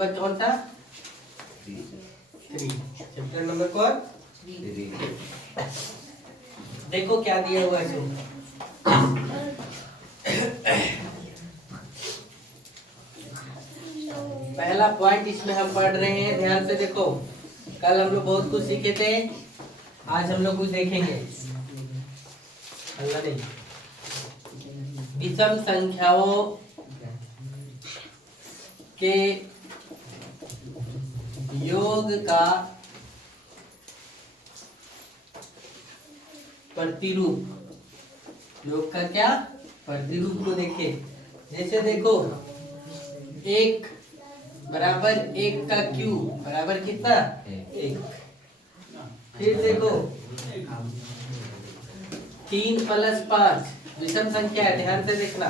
Number कौन था? 3। Chapter number कौन? 3। देखो क्या दिया हुआ है। पहला पॉइंट इसमें हम पढ़ रहे हैं, ध्यान से देखो। कल हम लोग बहुत कुछ सीखे थे, आज हम लोग कुछ देखेंगे। अल्लाह नहीं, विषम संख्याओं के योग का प्रतिरूप, योग का क्या प्रतिरूप को देखे। जैसे देखो 1 बराबर 1 का क्यूब बराबर कितना? 1। फिर देखो 3 + 5 विषम संख्या है, ध्यान से देखना।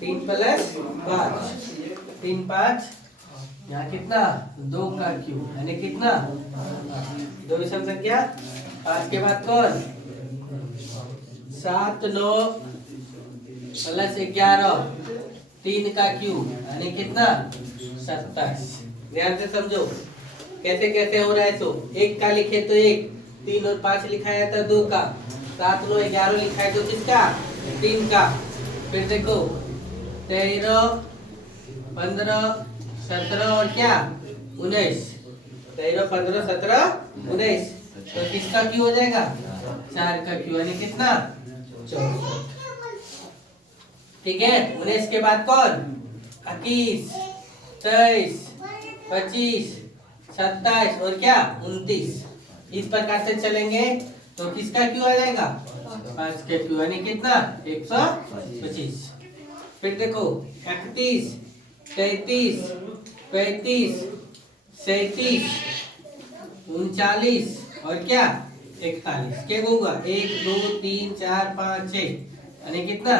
3 + 5, 3 5, यहाँ कितना? 2 का क्यूब यानी कितना? 2 विषम संख्या। 5 के बाद कौन? 7 9 + 11, 3 का क्यूब यानी कितना? 27। ध्यान से समझो कैसे कैसे हो रहा है। तो 1 का लिखे तो 1, 3 और 5 लिखा है तो 2 का, 7 9 11 लिखा है तो किसका? 3 का। फिर देखो 13 15 17 और क्या? 19। 13 15 17 19, तो किसका क्यू हो जाएगा? 4 का क्यू यानी कितना? 64। ठीक है। 19 के बाद कौन? 21 23 25 27 और क्या? 29। इस प्रकार से चलेंगे तो किसका क्यू आ जाएगा? 5 का क्यू यानी कितना? 125। फिर देखो 31 33 35 37 39 और क्या? 41। क्या होगा? 1 2 3 4 5 6 यानी कितना?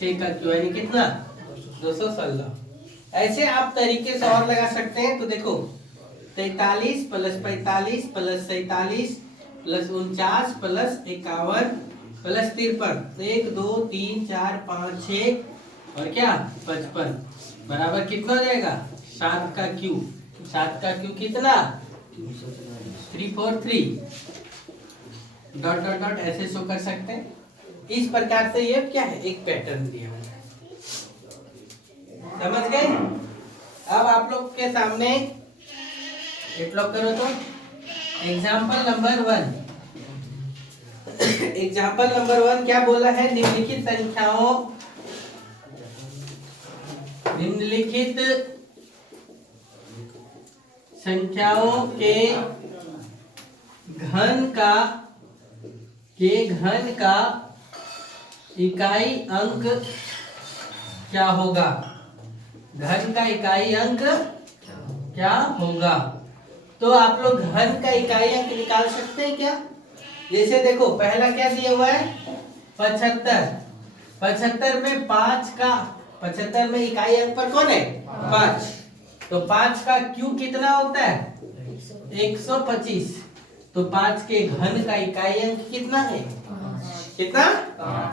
6 का क्यू यानी कितना? 216। ऐसे आप तरीके से और लगा सकते हैं। तो देखो 43 + 45 + 47 + 49 + 51 + 53, तो 1 2 3 4 5 6 और क्या? 55 बराबर कितना हो जाएगा? 7 का क्यू। 7 का क्यू कितना? 343 डॉट डॉट डॉट ऐसे शो कर सकते हैं। इस प्रकार से ये क्या है? एक पैटर्न दिया हुआ है। समझ गए? अब आप लोग के सामने लॉक करो तो एग्जाम्पल नंबर 1। एग्जाम्पल नंबर 1 क्या बोला है? निम्नलिखित संख्याओं के घन का इकाई अंक क्या होगा? घन का इकाई अंक क्या होगा? तो आप लोग घन का इकाई अंक निकाल सकते हैं क्या? जैसे देखो पहला क्या दिया हुआ है? 75। 75 में 5 का, 75 में इकाई अंक पर कौन है? 5। तो 5 का क्यू कितना होता है? 125। तो 5 के घन का इकाई अंक कितना है? कितना?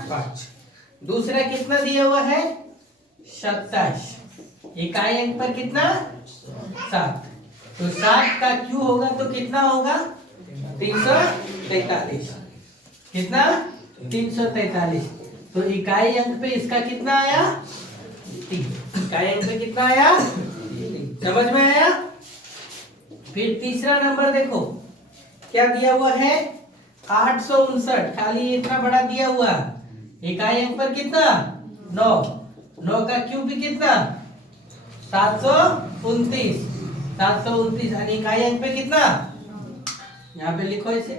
5। दूसरा कितना दिया हुआ है? 27। इकाई अंक पर कितना? 7। तो 7 का क्यू होगा तो कितना होगा? 343। कितना? 343। तो इकाई अंक पे इसका कितना आया? 3। इकाई अंक पे कितना आया? 3। समझ में आया? फिर तीसरा नंबर देखो क्या दिया हुआ है? 859। खाली इतना बड़ा दिया हुआ। इकाई अंक पर कितना? 9। 9 का क्यूब भी कितना? 729। 729 यानी इकाई अंक पे कितना? यहाँ पे लिखो इसे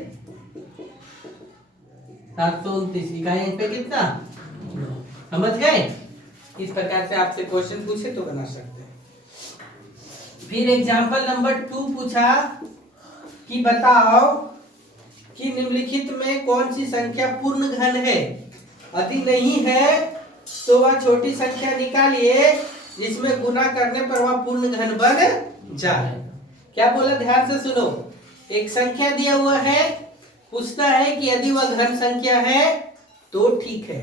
729 इकाई अंक पे कितना? समझ गए? इस प्रकार से आपसे क्वेश्चन पूछे तो बना सकते हैं। फिर एग्जाम्पल नंबर 2 पूछा कि बताओ कि निम्नलिखित में कौन सी संख्या पूर्ण घन है? यदि नहीं है तो वह छोटी संख्या निकालिए जिसमें गुना करने पर वह पूर्ण घन बन जाए। क्या बोला? ध्यान से सुनो। एक संख्या दिया हुआ है, पूछता है कि यदि वह घन संख्या है तो ठीक है,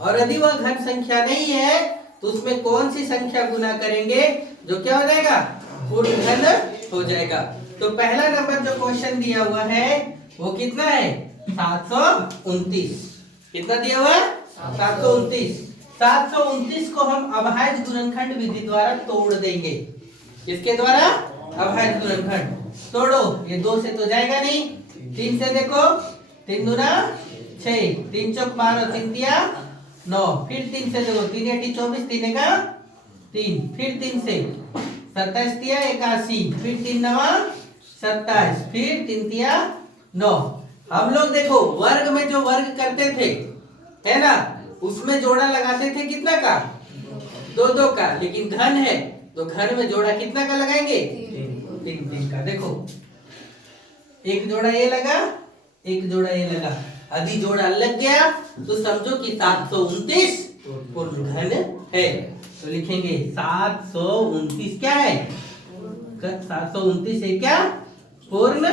और यदि वह घन संख्या नहीं है तो उसमें कौन सी संख्या गुना करेंगे जो क्या हो जाएगा? पूर्ण घन हो जाएगा। तो पहला नंबर जो क्वेश्चन दिया हुआ है वो कितना है 729। कितना दिया हुआ है 729। 729 को हम अभाज्य गुणनखंड विधि द्वारा तोड़ देंगे। किसके द्वारा अभाज्य गुणनखंड तोड़ो। ये 2 से तो जाएगा नहीं, 3 से देखो 3 दूना 6, 3 चौक 12, 3 तिया 9, फिर 3 से देखो 3 8 24, 3 का 3, फिर 3 से 27 तिया 81, फिर 3 नवा 27, फिर 3 तिया 9। हम लोग देखो वर्ग में जो वर्ग करते थे है ना, उसमें जोड़ा लगाते थे कितना का 2 का, लेकिन घन है तो घन में जोड़ा कितना का लगाएंगे 3 का। देखो एक जोड़ा ये लगा, एक जोड़ा ये लगा, यदि जोड़ा लग गया तो समझो कि 729 पूर्ण घन है। तो लिखेंगे 729 क्या है 729 है क्या पूर्ण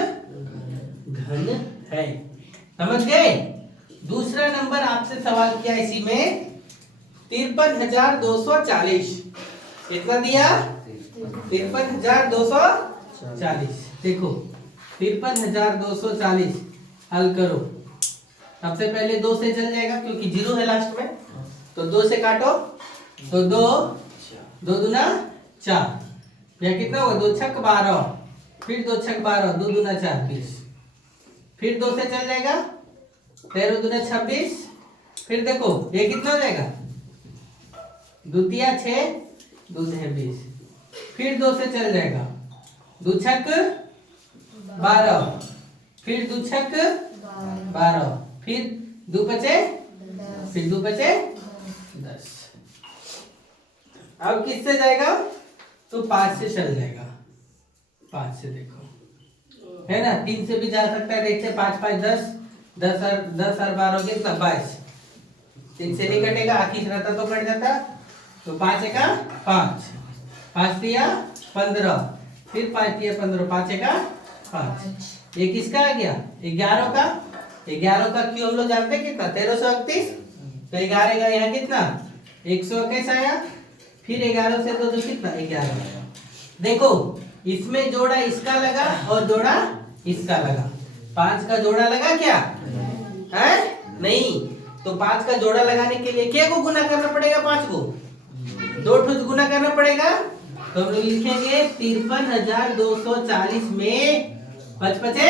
घन है। समझ गए। दूसरा नंबर आपसे सवाल किया इसी में 53,240। कितना दिया 53,240। देखो 53,240 हल करो। सबसे पहले 2 से चल जाएगा क्योंकि 0 है लास्ट में, तो 2 से काटो तो 2 दूना 4, यह कितना हुआ 2 छक 12, फिर 2 छक 12, 2 दूना 4 20, फिर 2 से चल जाएगा 13 दूना 26, फिर देखो ये कितना हो जाएगा 2 तिया 6, 2 है 20, फिर 2 से चल जाएगा 2 छक 12, फिर 2 छक 12, फिर 2 बचे, फिर 2 बचे 10। अब किससे जाएगा तो 5 से चल जाएगा। 5 से देखो है ना, 3 से भी जा सकता है, देखते 5 5 10, 10 और 12 के 22, 3 से नहीं कटेगा, आखिर रहता तो कट जाता। तो 5 का 5, 5 दिया 15, फिर 5 दिया 15, 5 का 5। ये किसका आ गया 11 का। 11 का क्यों हम लोग जानते हैं कितना 1331, तो 11 का यहाँ कितना 121 आया, फिर 11 से तो कितना 11 आया। देखो इसमें जोड़ा इसका लगा और जोड़ा इसका लगा, 5 का जोड़ा लगा क्या है नहीं, तो 5 का जोड़ा लगाने के लिए क्या को गुना करना पड़ेगा 5 को 2 ठो गुना करना पड़ेगा। तो हम लोग लिखेंगे 53,240 में 5 पचे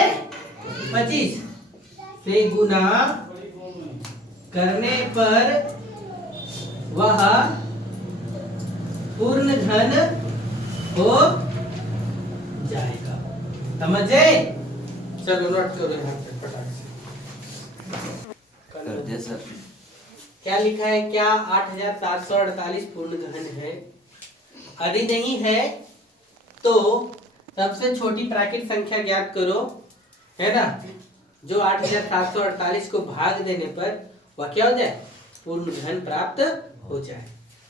25 से गुना करने पर वह पूर्ण घन हो जाएगा। समझे। चलो नोट करो यहाँ पे फटाक से। क्या लिखा है क्या 8,748 पूर्ण घन है। यदि नहीं है तो सबसे छोटी प्राकृत संख्या ज्ञात करो, है ना, जो 8,748 को भाग देने पर वह क्या हो जाए पूर्ण घन प्राप्त हो जाए।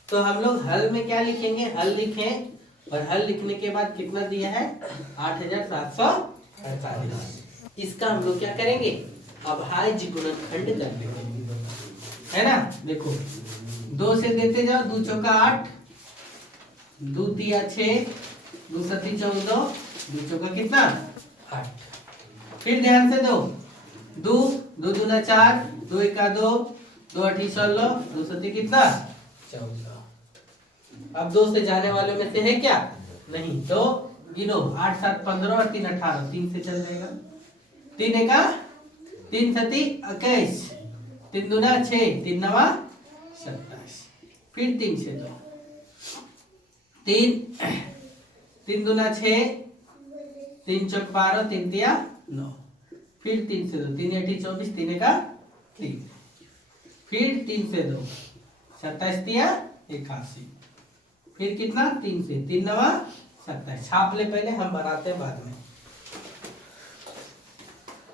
तो हम लोग हल में क्या लिखेंगे, हल लिखें, और हल लिखने के बाद कितना दिया है 8,748। इसका हम लोग क्या करेंगे अभाज्य गुणनखंड कर लेंगे, है ना। देखो 2 से देते जाओ, 2 चौका 8, 2 तिया 6, 2 सती 14, 2 चौका कितना 8, फिर ध्यान से दो 2 दूना 4, 2 एका 2, 2 8 16, 2 सती कितना 14। अब 2 से जाने वालों में से है क्या नहीं, तो गिनो 8 7 15 और 3 18, 3 से चल जाएगा, 3 एका 3 सती 21, 3 दूना 6, 3 नवा 27, फिर 3 से दो 3 दूना 6, 3 चौक 12, 3 तिया 9, फिर 3 से 2, 3 8 24, 3 का 3, फिर 3 से 2 27 तिया 81, फिर कितना 3 से 3 नवा 27। छाप ले पहले, हम बनाते हैं बाद में,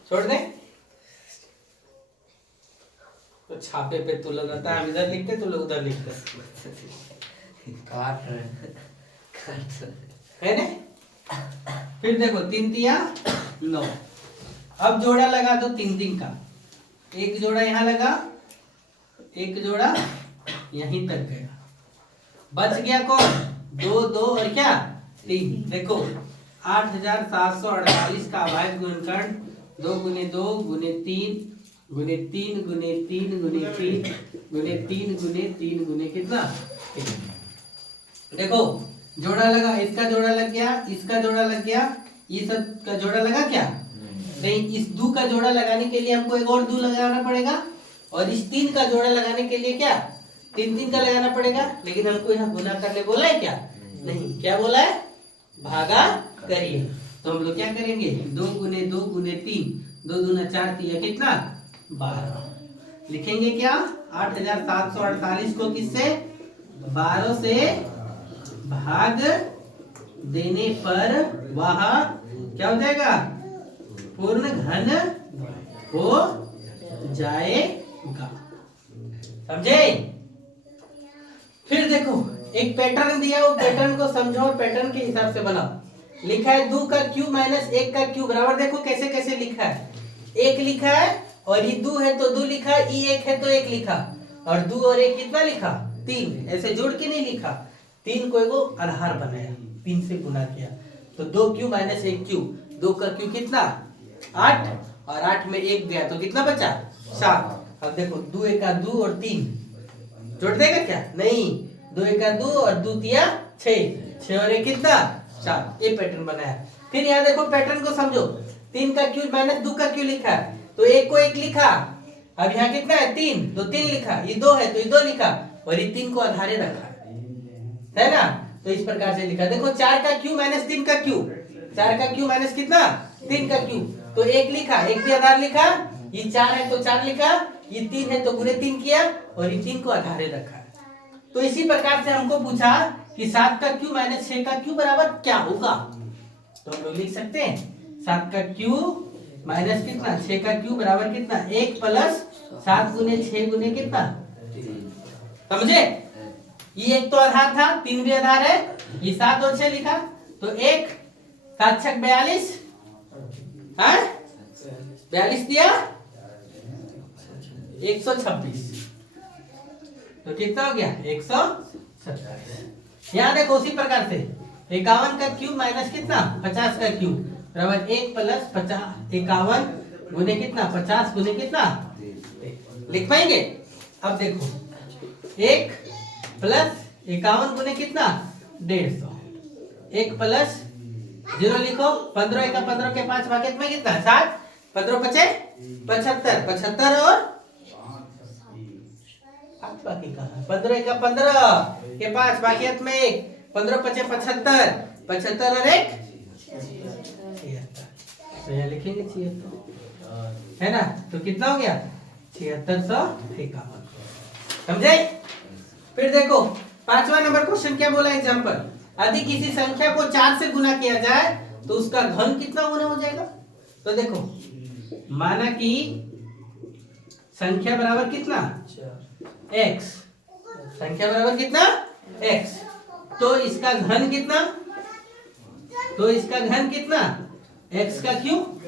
छोड़ दे। तो छापे पे तू लोग रहता है, हम इधर लिखते तू लोग उधर लिखते है ना। फिर देखो 3 तिया 9, अब जोड़ा लगा दो 3 3 का, एक जोड़ा यहाँ लगा, एक जोड़ा यहीं तक गया, बच गया कौन 2 2 और क्या 3। देखो 8748 का अभाज्य गुणनखंड 2 गुने 2 गुने 3 गुने 3 गुने 3 गुने 3 गुने 3 गुने 3 गुने कितना 3। देखो जोड़ा लगा, इसका जोड़ा लग गया, इसका जोड़ा लग गया, ये सब का जोड़ा लगा क्या नहीं। इस 2 का जोड़ा लगाने के लिए हमको एक और 2 लगाना पड़ेगा, और इस 3 का जोड़ा लगाने के लिए क्या 3 का लगाना पड़ेगा। लेकिन हमको यहाँ गुना करने बोला है क्या नहीं, क्या बोला है भागा करिए। तो हम लोग क्या करेंगे 2 गुने 2 गुने 3 2 दूना 4 3 कितना 12 लिखेंगे क्या 8748 को किससे 12 से भाग देने पर वह क्या हो जाएगा पूर्ण घन हो जाएगा। समझे। फिर देखो एक पैटर्न दिया, वो पैटर्न को समझो और पैटर्न के हिसाब से बनाओ। लिखा है 2 का क्यूब माइनस 1 का क्यूब बराबर, देखो कैसे कैसे लिखा है, 1 लिखा है और ये 2 है तो 2 लिखा, ये 1 है तो 1 लिखा, और 2 और 1 कितना लिखा 3। ऐसे जोड़ के नहीं लिखा, 3 को एगो आधार बनाया, 3 से गुना किया, तो 2 क्यूब माइनस 1 क्यूब, 2 का क्यूब कितना 8, और 8 में 1 गया तो कितना बचा 7। अब देखो 2 1 का 2 और 3 जोड़ देगा क्या नहीं, 2 1 का 2 और 2 तिया 6 और 1 कितना 7। ये पैटर्न बनाया। फिर यहाँ देखो पैटर्न को समझो, 3 का क्यूब माइनस 2 का क्यूब लिखा है तो 1 को 1 लिखा, अब यहाँ कितना है 3 तो 3 लिखा, ये 2 है तो ये 2 लिखा, और ये 3 को आधारे रखा है ना। तो इस प्रकार से लिखा। देखो 4 का क्यूब माइनस 3 का क्यूब, 4 का क्यूब माइनस कितना 3 का क्यूब, तो 1 लिखा, 1 भी आधार लिखा, ये 4 है तो 4 लिखा, ये 3 है तो गुने 3 किया, और ये 3 को आधारे रखा। तो इसी प्रकार से हमको पूछा कि 7 का क्यूब माइनस 6 का क्यूब बराबर क्या होगा, तो हम लोग लिख सकते हैं 7 का क्यूब माइनस कितना 6 का क्यूब बराबर कितना 1 प्लस 7 गुने 6 गुने कितना। समझे। ये 1 तो आधार था, 3 भी आधार है, ये 7 और 6 लिखा, तो 1 7 6 42, हाँ 42 दिया 126, तो कितना हो गया 127। यहाँ देखो उसी प्रकार से 51 का क्यूब माइनस कितना 50 का क्यूब बराबर 1 प्लस 50 51 गुने कितना 50 गुने कितना लिख पाएंगे। अब देखो 1 प्लस 51 गुने कितना 150, 1 प्लस 0 लिखो, 15 का 15 के 5 भागे में कितना 7, 15 पचे 75, 75 और बाकी कहा 15 का 15 के 5 बाकी में 1, 15 पचे 75, 75 और 1 76, तो यहाँ लिखेंगे 76 है ना, तो कितना हो गया 7651। समझे। फिर देखो 5वां नंबर क्वेश्चन क्या बोला एग्जांपल, यदि किसी संख्या को 4 से गुना किया जाए तो उसका घन कितना गुना हो जाएगा। तो देखो माना कि संख्या बराबर कितना x, संख्या बराबर कितना x, तो इसका घन कितना, तो इसका घन कितना x का क्यूब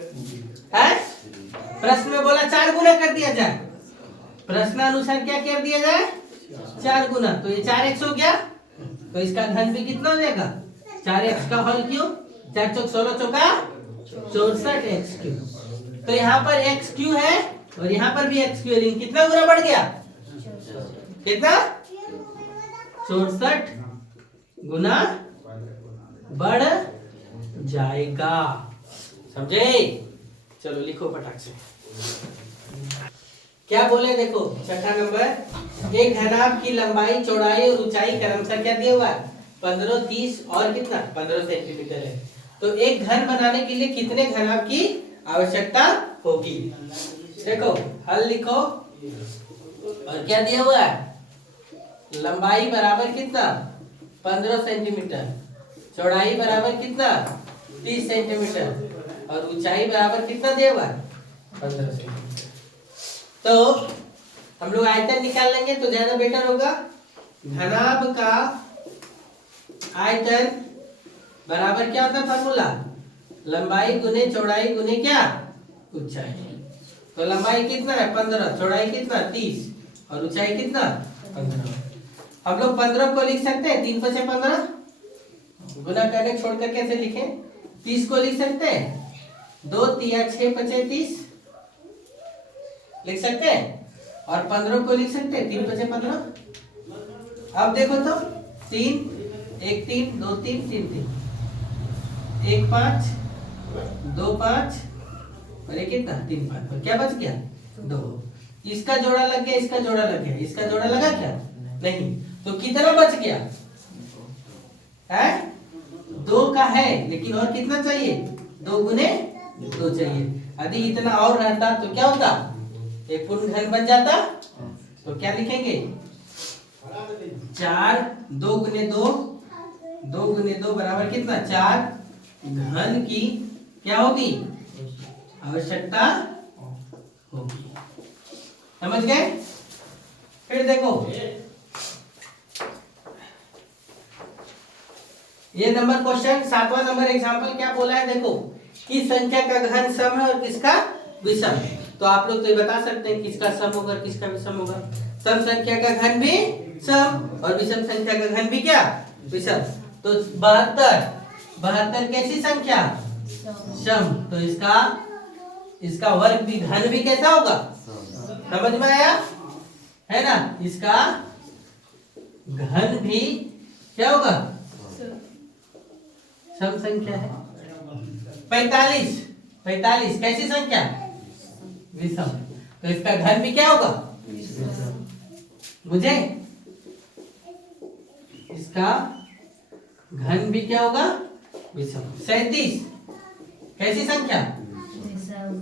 है। प्रश्न में बोला 4 गुना कर दिया जाए, प्रश्न अनुसार क्या कर दिया जाए 4 गुना, तो ये 4x हो गया, तो इसका घन भी कितना हो जाएगा 4x का होल क्यूब, 4 चौक 16 चौका 64x क्यूब। तो यहाँ पर x क्यूब है और यहाँ पर भी x क्यूब है, लेकिन कितना गुना बढ़ गया कितना 64 गुना बढ़ जाएगा। समझे। चलो लिखो फटाक से क्या बोले। देखो छठा नंबर, एक घनाभ की लंबाई चौड़ाई और ऊंचाई क्रमशः क्या दिया हुआ है 15 30 और कितना 15 सेंटीमीटर है, तो एक घन बनाने के लिए कितने घनाभ की आवश्यकता होगी। देखो हल लिखो, और क्या दिया हुआ है लंबाई बराबर कितना 15 सेंटीमीटर, चौड़ाई बराबर कितना 30 सेंटीमीटर, और ऊंचाई बराबर कितना दिया हुआ है 15 सेंटीमीटर। तो हम लोग आयतन निकाल लेंगे तो ज्यादा बेटर होगा। घनाभ का आयतन बराबर क्या होता है फॉर्मूला, लंबाई गुने चौड़ाई गुने क्या ऊंचाई। तो लंबाई कितना है 15, चौड़ाई कितना 30 और ऊंचाई कितना 15। हम लोग 15 को लिख सकते हैं 3 5 15, गुना करने छोड़ कर कैसे लिखें? 30 को लिख सकते हैं, 2 तिया 6 पचे 30 लिख सकते हैं, और 15 को लिख सकते हैं, 3 पचे 15। अब देखो तो 3 1 3 2 3 3 3 1 5 2 5 और ये कितना 3 5 और क्या बच गया 2। इसका जोड़ा लग गया, इसका जोड़ा लग गया, इसका जोड़ा लगा क्या? नहीं। तो कितना बच गया है? 2 का है, लेकिन और कितना चाहिए? 2 गुने 2 चाहिए। यदि इतना और रहता तो क्या होता? एक पूर्ण घन बन जाता। तो क्या लिखेंगे? 4 2 गुने 2 2 गुने 2 बराबर कितना? 4 घन की क्या होगी? आवश्यकता होगी। समझ गए? फिर देखो ये नंबर क्वेश्चन 7वां नंबर एग्जांपल क्या बोला है? देखो, किस संख्या का घन सम है और किसका विषम। तो आप लोग तो ये बता सकते हैं किसका सम होगा किसका विषम होगा। सम संख्या का घन भी सम और विषम संख्या का घन भी क्या? विषम। तो 72 कैसी संख्या? सम। तो इसका वर्ग भी घन भी कैसा होगा? समझ में आया है ना? इसका घन भी क्या होगा? सम संख्या है। 45 कैसी संख्या? विषम। तो इसका घन भी क्या होगा? मुझे इसका घन भी क्या होगा? विषम। 37 कैसी संख्या?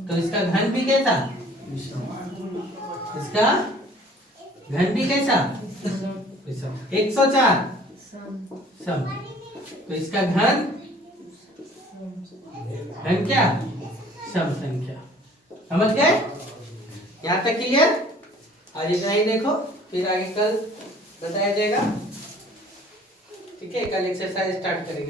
तो इसका घन भी कैसा? इसका घन भी कैसा? विषम। 104 सम। तो इसका घन क्या? सम संख्या। समझ गए? यहाँ तक क्लियर? आज इतना ही देखो, फिर आगे कल बताया जाएगा। ठीक है, कल एक्सरसाइज स्टार्ट करेंगे।